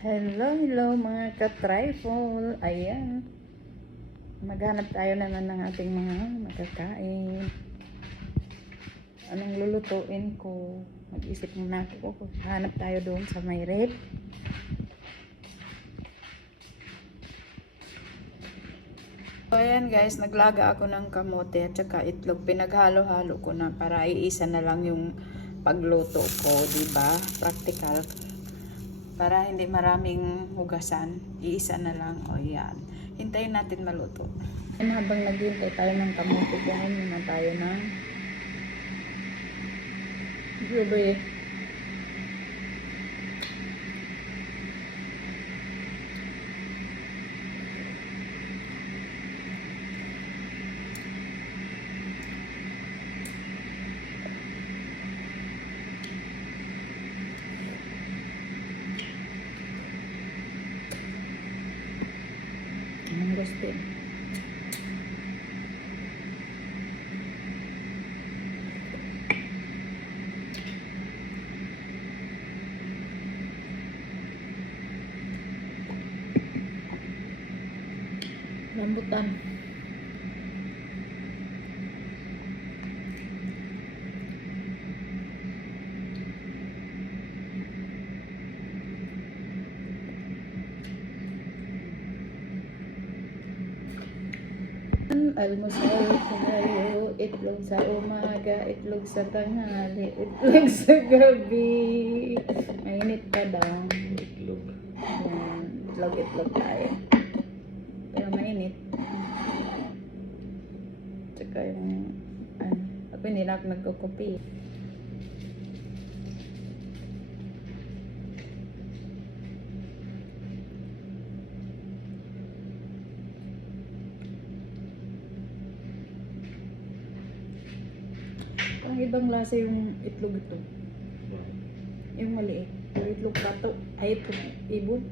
Hello mga ka-trifle. Ayan. Maghanap tayo naman ng ating mga makakain. Anong lulutuin ko? Mag-isip muna ako. Hanap tayo doon sa may rep. So ayan guys, naglaga ako ng kamote at saka itlog. Pinaghalo-halo ko na para iisa na lang yung pagluto ko, diba? Practical. Para hindi maraming hugasan, iisa na lang. O yan. Hintayin natin maluto. And habang naghihintay tayo ng kamote, kunin muna tayo ng blueberry. Mangosteen. Rambutan. Almusal tayo, itlog sa umaga, itlog sa tanghali, itlog sa gabi. Mainit pa daw. Itlog. Yan, itlog tayo. Pero mainit. Tsaka yung, ako hindi na ako nagkukupi. Ang ibang lasa yung itlog ito. Yung maliit. Yung itlog pato. Ay, itlog ibon.